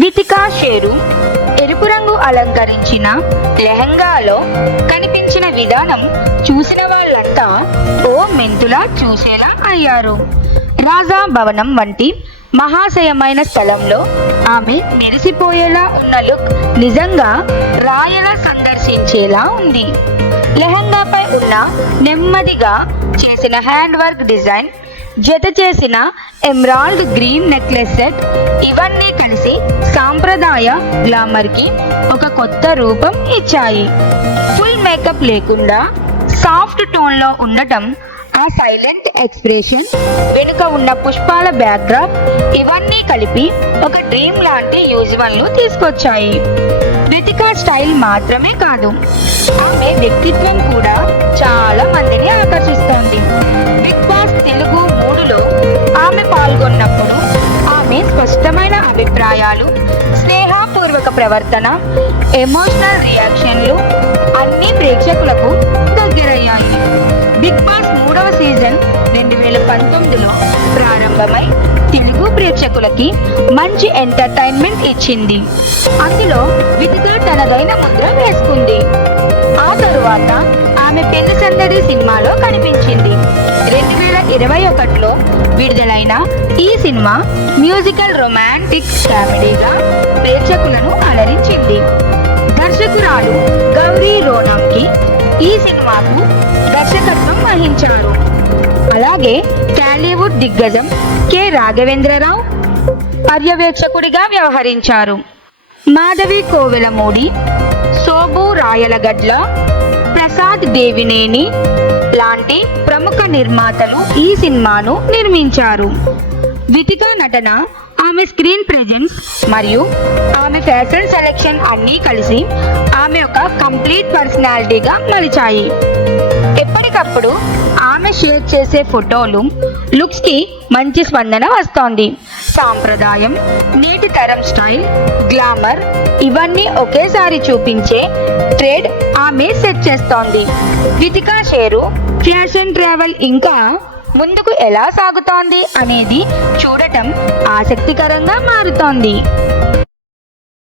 Vithika share. ఎరుపు రంగు అలంకరించిన లెహంగాలో కనిపించిన విధానం చూసిన వాళ్ళంతా ఓ మెంతులా చూసేలా అయ్యారు. రాజా భవనం వంటి మహాశయమైన స్థలంలో ఆమె మెరిసిపోయేలా ఉన్న లుక్ నిజంగా రాయల సందర్శించేలా ఉంది. లెహంగాపై ఉన్న నెమ్మదిగా చేసిన హ్యాండ్ వర్క్ డిజైన్ జత చేసిన ఎమరాల్డ్ గ్రీన్ నెక్లెస్ సెట్ ఇవన్నీ కలిసి సాంప్రదాయ గ్లామర్కి ఒక కొత్త రూపం ఇచ్చాయి. ఫుల్ మేకప్ లేకుండా సాఫ్ట్ టోన్లో ఉండటం ఆ సైలెంట్ ఎక్స్ప్రెషన్ వెనుక ఉన్న పుష్పాల బ్యాక్డ్రాప్ ఇవన్నీ కలిపి ఒక డ్రీమ్ లాంటి యూజువల్ను తీసుకొచ్చాయి. రితికా స్టైల్ మాత్రమే కాదు ఆమె వ్యక్తిత్వం కూడా చాలా ఆమె అభిప్రాయాలు స్నేహపూర్వక ప్రవర్తన ఎమోషనల్ రియాక్షన్లు అన్ని ప్రేక్షకులకు దగ్గరయ్యాయి. బిగ్ బాస్ మూడవ సీజన్ రెండు వేల పంతొమ్మిదిలో ప్రారంభమై తెలుగు ప్రేక్షకులకి మంచి ఎంటర్టైన్మెంట్ ఇచ్చింది. అందులో విధిగా తనదైన ముద్ర వేసుకుంది. ఆ తరువాత ఆమె పెళ్ళి సందడి సినిమాలో కనిపించింది. ఇరవై ఒకటిలో విడుదలైన ఈ సినిమా మ్యూజికల్ రొమాంటిక్ కామెడీగా ప్రేక్షకులను అలరించింది. దర్శకురాలు గౌరీ రోణంకి ఈ సినిమాకు దర్శకత్వం వహించారు. అలాగే టాలీవుడ్ దిగ్గజం కె. రాఘవేంద్రరావు పర్యవేక్షకుడిగా వ్యవహరించారు. మాధవి కోవెలమూడి సోబు రాయలగడ్ల ప్రసాద్ దేవినేని లాంటి ప్రముఖ నిర్మాతలు ఈ సినిమాను నిర్మించారు. వితికా నటన ఆమె స్క్రీన్ ప్రెజెన్స్ మరియు ఆమె ఫ్యాషన్ సెలెక్షన్ అన్నీ కలిసి ఆమె ఒక కంప్లీట్ పర్సనాలిటీగా మలిచాయి. ఎప్పటికప్పుడు ఆమె షేర్ చేసే ఫోటోలు లుక్స్కి మంచి స్పందన వస్తోంది. సాంప్రదాయం నేటి తరం స్టైల్ గ్లామర్ ఇవన్నీ ఒకేసారి చూపించే ట్రేడ్ ఆమె సెట్ చేస్తోంది. వితికా షేరు ఫ్యాషన్ ట్రావెల్ ఇంకా ముందుకు ఎలా సాగుతోంది అనేది చూడటం ఆసక్తికరంగా మారుతోంది.